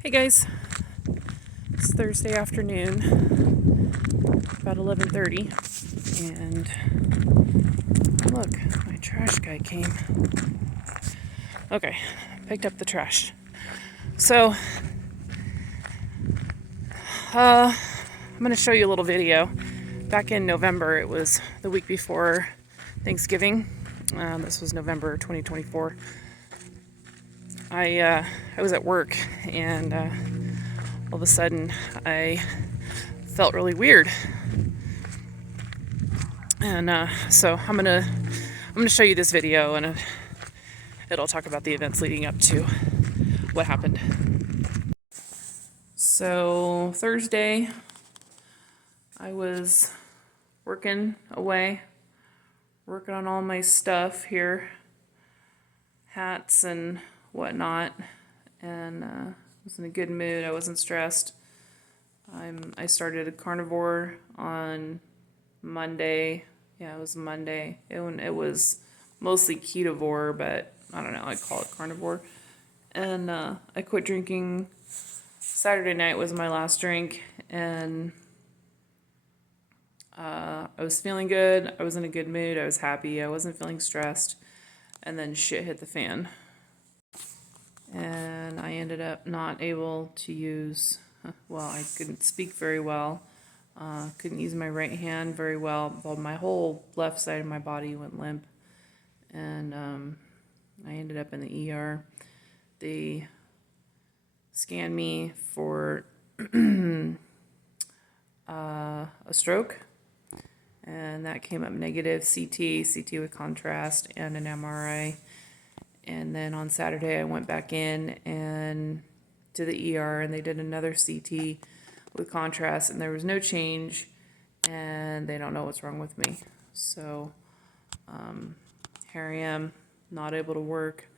Hey guys, it's Thursday afternoon, about 11:30, and look, my trash guy came. Okay, picked up the trash. So, I'm going to show you a little video. Back in November, it was the week before Thanksgiving. This was November 2024. I was at work, and all of a sudden, I felt really weird. And so I'm gonna show you this video, and it'll talk about the events leading up to what happened. So Thursday, I was working away, working on all my stuff here, hats and whatnot, and was in a good mood. I wasn't stressed. I started a carnivore on Monday. Yeah, it was Monday. It was mostly ketovore, but I don't know, I'd call it carnivore. And I quit drinking. Saturday night was my last drink, and I was feeling good. I was in a good mood. I was happy. I wasn't feeling stressed. And then shit hit the fan. And I ended up not able to use, well, I couldn't speak very well. Couldn't use my right hand very well. My whole left side of my body went limp. And I ended up in the ER. They scanned me for a stroke. And that came up negative. CT with contrast, and an MRI. And then on Saturday I went back in and to the ER, and they did another CT with contrast, and there was no change, and they don't know what's wrong with me. So here I am, not able to work.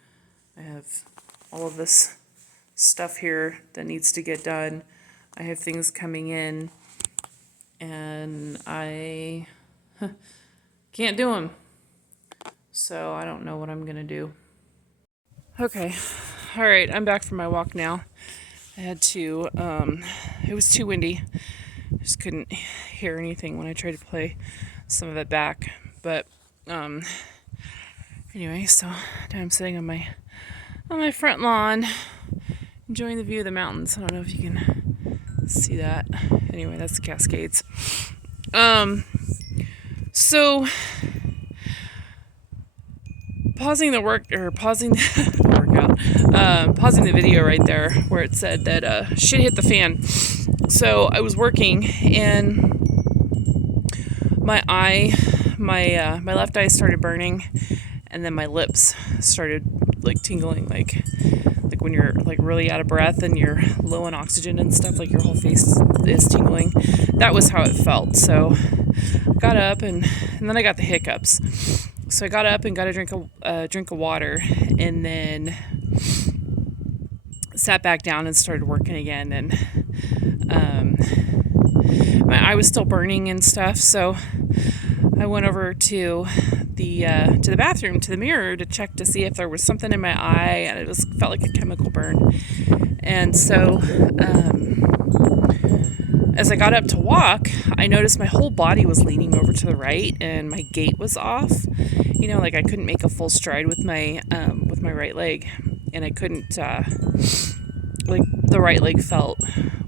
I have all of this stuff here that needs to get done. I have things coming in, and I can't do them. So I don't know what I'm gonna do. Okay, all right, I'm back from my walk now. I had to, it was too windy. I just couldn't hear anything when I tried to play some of it back. But anyway, so now I'm sitting on my front lawn, enjoying the view of the mountains. I don't know if you can see that. Anyway, that's the Cascades. So pausing the video right there where it said that shit hit the fan. So I was working, and my left eye started burning, and then my lips started like tingling, like when you're like really out of breath and you're low on oxygen and stuff, like your whole face is tingling. That was how it felt. So I got up, and then I got the hiccups. So I got up and got a drink of water, and then sat back down and started working again. And my eye was still burning and stuff. So I went over to the bathroom, to the mirror, to check to see if there was something in my eye, and it felt like a chemical burn. And so as I got up to walk, I noticed my whole body was leaning over to the right, and my gait was off. You know, like I couldn't make a full stride with my right leg, and I couldn't like the right leg felt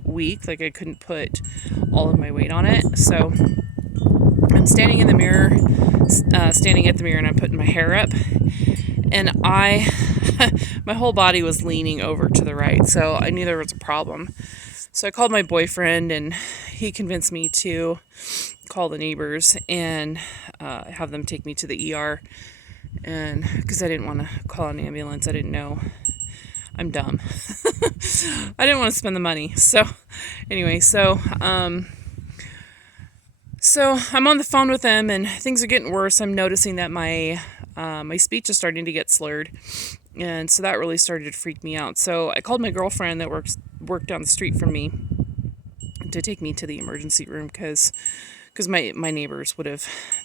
weak, like I couldn't put all of my weight on it. So I'm standing at the mirror, and I'm putting my hair up, and my whole body was leaning over to the right, so I knew there was a problem. So I called my boyfriend, and he convinced me to call the neighbors and have them take me to the ER. And because I didn't want to call an ambulance, I didn't know. I'm dumb. I didn't want to spend the money. So anyway, so I'm on the phone with them, and things are getting worse. I'm noticing that my speech is starting to get slurred. And so that really started to freak me out. So I called my girlfriend that worked down the street from me to take me to the emergency room, because my neighbors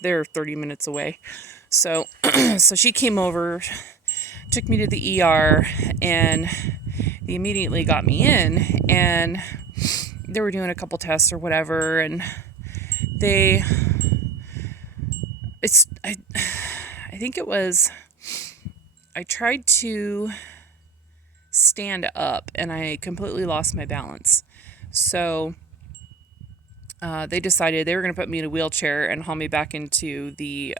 they're 30 minutes away. So so she came over, took me to the ER, and they immediately got me in, and they were doing a couple tests or whatever, and I think it was, I tried to stand up and I completely lost my balance. So they decided they were going to put me in a wheelchair and haul me back into the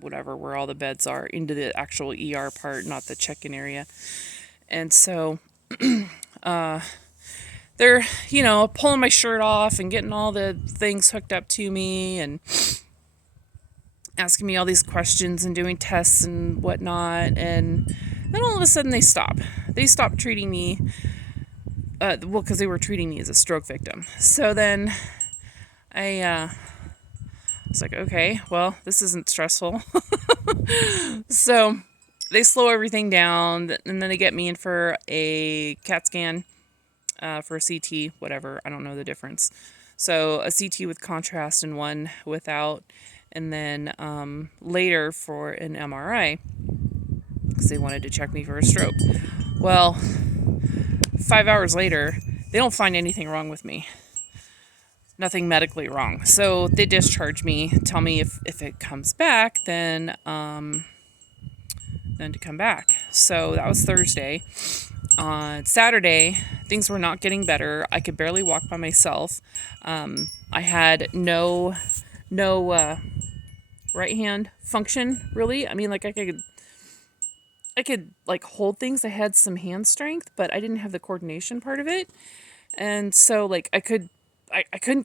whatever, where all the beds are, into the actual ER part, not the check-in area. And so they're, pulling my shirt off and getting all the things hooked up to me and asking me all these questions and doing tests and whatnot. And then all of a sudden they stop. They stopped treating me, because they were treating me as a stroke victim. So then I was like, okay, well, this isn't stressful. So they slow everything down, and then they get me in for a CAT scan, for a CT, whatever. I don't know the difference. So a CT with contrast and one without, and then later for an MRI, because they wanted to check me for a stroke. Well, 5 hours later, they don't find anything wrong with me. Nothing medically wrong. So they discharge me, tell me if it comes back, then to come back. So that was Thursday. On Saturday, things were not getting better. I could barely walk by myself. I had no right hand function, really. I mean, like I could like hold things. I had some hand strength, but I didn't have the coordination part of it. And so like I couldn't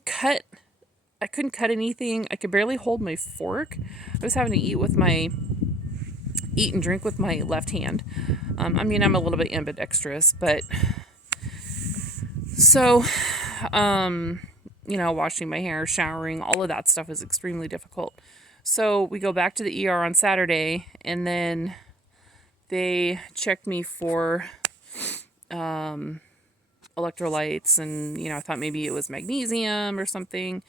cut anything. I could barely hold my fork. I was having to eat and drink with my left hand. I mean, I'm a little bit ambidextrous, but so, washing my hair, showering, all of that stuff is extremely difficult. So we go back to the ER on Saturday, and then they checked me for electrolytes, and I thought maybe it was magnesium or something.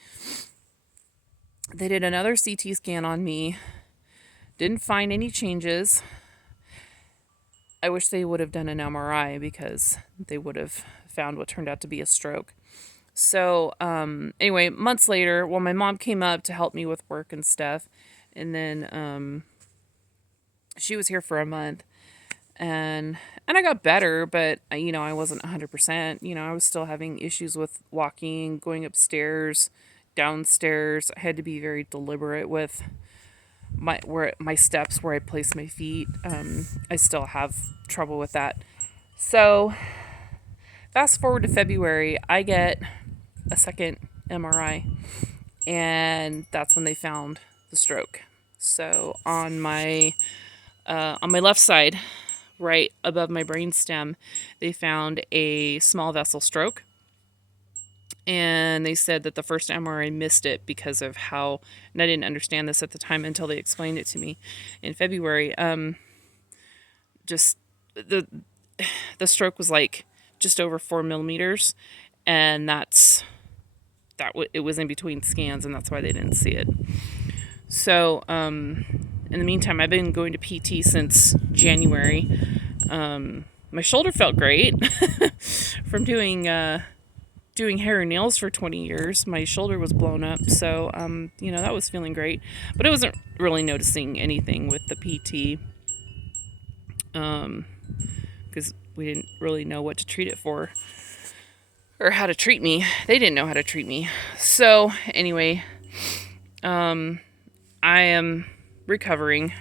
They did another CT scan on me, didn't find any changes. I wish they would have done an MRI, because they would have found what turned out to be a stroke. So anyway, months later, well, my mom came up to help me with work and stuff, and then she was here for a month, and I got better, but I wasn't 100%. I was still having issues with walking, going upstairs, downstairs. I had to be very deliberate with my steps, where I place my feet. I still have trouble with that. So fast forward to February, I get a second MRI, and that's when they found the stroke. So on my left side, right above my brainstem, they found a small vessel stroke. And they said that the first MRI missed it because of how, and I didn't understand this at the time until they explained it to me in February. Just the stroke was like just over 4 millimeters, and it was in between scans, and that's why they didn't see it. So in the meantime, I've been going to PT since January. My shoulder felt great from doing hair and nails for 20 years. My shoulder was blown up, so that was feeling great, but I wasn't really noticing anything with the PT, because we didn't really know what to treat it for, or how to treat me. They didn't know how to treat me. So anyway, I am recovering.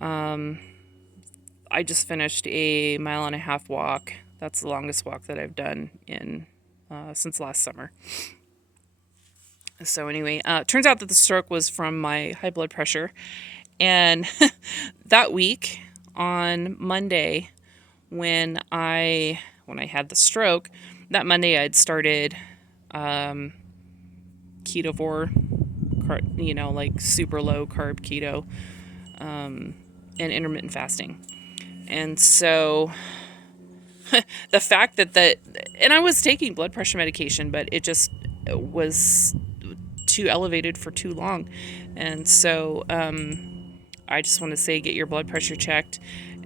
I just finished a 1.5 mile walk. That's the longest walk that I've done since last summer. So anyway, turns out that the stroke was from my high blood pressure. And that week, on Monday, when I had the stroke, that Monday I'd started ketovore, like super low carb keto, and intermittent fasting. And so the fact and I was taking blood pressure medication, but it just was too elevated for too long. And so I just want to say, get your blood pressure checked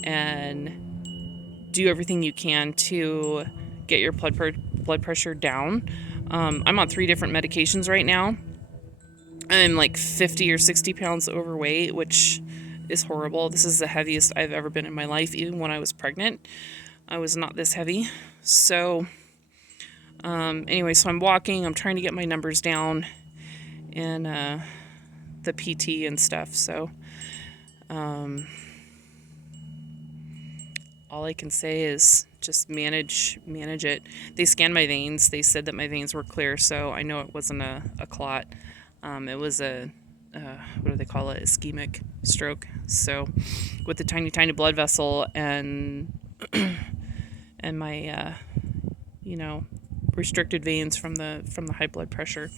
and do everything you can to get your blood pressure down. I'm on 3 different medications right now. I'm like 50 or 60 pounds overweight, which is horrible. This is the heaviest I've ever been in my life. Even when I was pregnant, I was not this heavy. So anyway, so I'm walking, I'm trying to get my numbers down, and the PT and stuff. So all I can say is just manage it. They scanned my veins. They said that my veins were clear, so I know it wasn't a clot. It was a what do they call it? Ischemic stroke. So with the tiny blood vessel and and my restricted veins from the high blood pressure,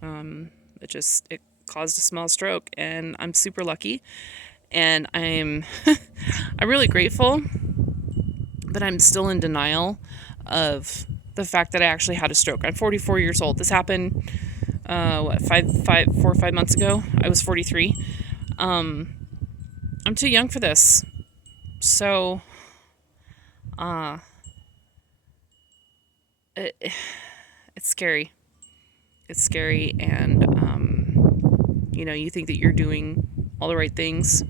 it caused a small stroke, and I'm super lucky, and I'm I'm really grateful, but I'm still in denial of the fact that I actually had a stroke. I'm 44 years old. This happened 4 or 5 months ago. I was 43. I'm too young for this. So it's scary. It's scary, and you think that you're doing all the right things,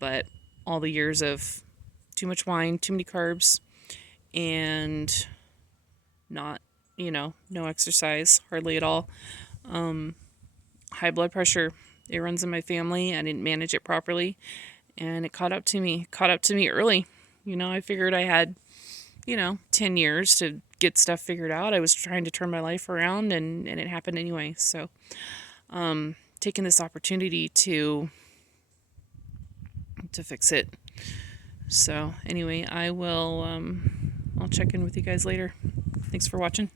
but all the years of too much wine, too many carbs, and not, no exercise, hardly at all. High blood pressure, it runs in my family. I didn't manage it properly, and it caught up to me early. I figured I had, 10 years to get stuff figured out. I was trying to turn my life around, and it happened anyway. So, taking this opportunity to fix it. So anyway, I'll check in with you guys later. Thanks for watching.